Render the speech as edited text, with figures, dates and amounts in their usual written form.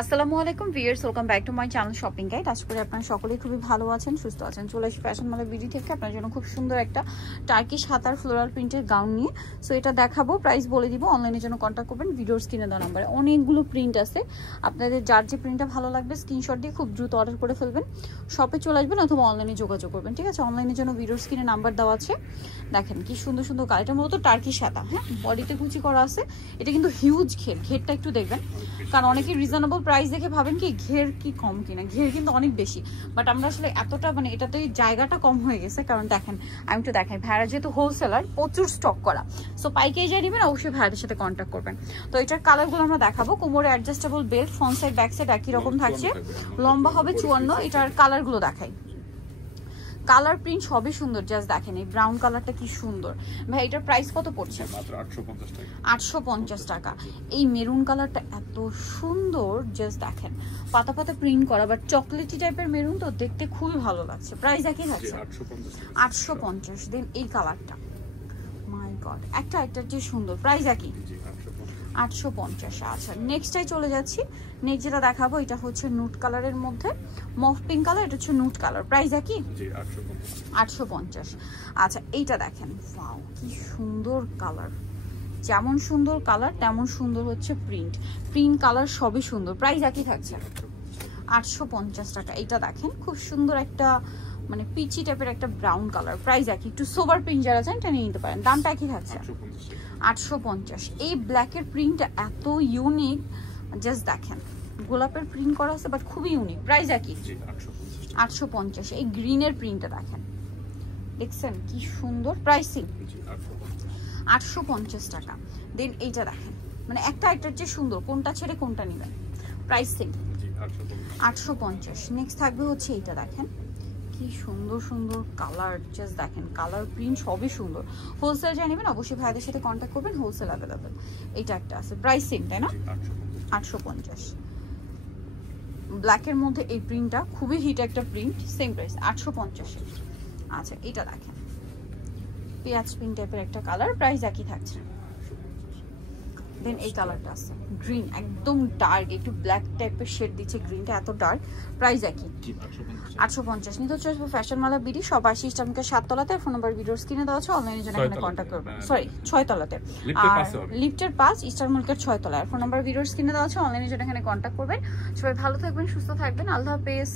আসসালামু আলাইকুম viewers, welcome back to my channel shopping guide. আশা করি আপনারা সকলেই খুবই ভালো আছেন, সুস্থ আছেন। চলে আসি ফ্যাশন মালা বিডি থেকে আপনার জন্য খুব সুন্দর একটা টার্কিশ হাতার ফ্লোরাল প্রিন্টের গাউন নিয়ে। সো এটা দেখাবো, প্রাইস বলে দিব, অনলাইনের জন্য কন্ট্যাক্ট করবেন ভিডিওর স্ক্রিনে দেওয়া নাম্বারে। অনেকগুলো প্রিন্ট আছে, আপনাদের যার যে প্রিন্টটা ভালো লাগবে স্ক্রিনশট দিয়ে খুব দ্রুত অর্ডার করে ফেলবেন। শপে চলে আসবেন অথবা অনলাইনে যোগাযোগ করবেন, ঠিক আছে? অনলাইনের জন্য ভিডিওর স্ক্রিনে নাম্বার দেওয়া আছে। দেখেন কি সুন্দর সুন্দর কালার, এটা মূলত টার্কিশ হাতা, হ্যাঁ, বডিতে কুচি করা আছে। এটা কিন্তু হিউজ ঘেরটা একটু দেখবেন, কারণ অনেকে রিজনেবল প্রাইস দেখে ভাবেন কি ঘের কি কম কিনা, ঘের কিন্তু অনেক বেশি। বাট আমরা আসলে এতটা এটাতে জায়গাটা কম হয়ে গেছে, কারণ দেখেন আমি একটু দেখাই, ভাইরা যেহেতু হোলসেলার প্রচুর স্টক করা, সো পাইকারি যাই নেবেন অবশ্যই ভাইদের সাথে কন্ট্যাক্ট করবেন। তো এটার কালারগুলো আমরা দেখাবো। কোমরে adjustable belt, front side back side একই রকম থাকছে, লম্বা হবে 54। এটার কালারগুলো দেখাই, কালার প্রিন্ট সবই সুন্দর। জাস্ট দেখেন এই ব্রাউন কালারটা কি সুন্দর। ভাই এটার প্রাইস কত পড়ছে? মাত্র 850 টাকা। 850 টাকা। এই মেরুন কালারটা এত সুন্দর, জাস্ট দেখেন পাতা পাতা প্রিন্ট করা, বাট চকলেটি টাইপের মেরুন, তো দেখতে খুবই ভালো লাগছে। প্রাইস একই থাকছে 850। দেন এই কালারটা, মাই গড, একটার যে সুন্দর, প্রাইস একই 850। আচ্ছা, নেক্সটটাই চলে যাচ্ছি। নেক্সট যেটা দেখাবো এটা হচ্ছে নুট কালারের মধ্যে মফ পিঙ্ক কালার, এটা হচ্ছে নুট কালার, প্রাইস একই 850। আচ্ছা, এইটা দেখেন, ওয়াও কি সুন্দর কালার, যেমন সুন্দর কালার তেমন সুন্দর হচ্ছে প্রিন্ট কালার সবই সুন্দর। প্রাইস একই থাকছে 850 টাকা। এইটা দেখেন খুব সুন্দর একটা পিচি টাইপের একটা ব্রাউন কালার, প্রাইস একই। একটু সোবার প্রিন্ট যারা চান এটা নিয়ে নিতে পারেন, দামটা একই থাকছে 850। এই ব্ল্যাকের প্রিন্টটা এত ইউনিক, জাস্ট দেখেন গোলাপের প্রিন্ট করা আছে বাট খুবই ইউনিক। প্রাইস একই 850। এই গ্রিনের প্রিন্টটা দেখেন, দেখছেন কি সুন্দর, প্রাইসিং 850 টাকা। দেন এইটা দেখেন, একটার চেয়ে সুন্দর, কোনটা ছেড়ে কোনটা নেবেন, প্রাইসিং 850। নেক্সট থাকবে হচ্ছে এইটা দেখেন কি সুন্দর সুন্দর কালার, জাস্ট দেখেন কালার প্রিন্ট সবই সুন্দর। হোলসেল যা নেবেন অবশ্যই ভাইদের সাথে কন্ট্যাক্ট করবেন, হোলসেল অ্যাভেলেবেল। এইটা একটা আছে, প্রাইসিং তাই না 850। ব্ল্যাকের মধ্যে এই প্রিন্টটা খুবই হিট একটা প্রিন্ট, সেম প্রাইস 850। আচ্ছা, এটা দেখেন পেঁয়াজ পিঙ্ক টাইপের একটা কালার, প্রাইস একই থাকছে। দেন এই কালারটা আছে গ্রিন, একদম ডার্ক, একটু ব্ল্যাক টাইপের শেড দিচ্ছে গ্রিনটা, এত ডার্ক, প্রাইস একই 850। নিতে হচ্ছে ফ্যাশন মালা বিডি, সব 80 টাকা 7 তলাতে। ফোন নাম্বার ভিডিওর স্ক্রিনে দেওয়া আছে, অনলাইনের জন্য এখানে কন্ট্যাক্ট করবেন। সরি 6 তলাতে, আর লিফটের 5 স্টার মার্কেট 6 তলায়। ফোন নাম্বার ভিডিওর স্ক্রিনে দেওয়া আছে, অনলাইনের জন্য এখানে কন্ট্যাক্ট করবেন। সবাই ভালো থাকবেন, সুস্থ থাকবেন, আল্লাহ হাফেজ।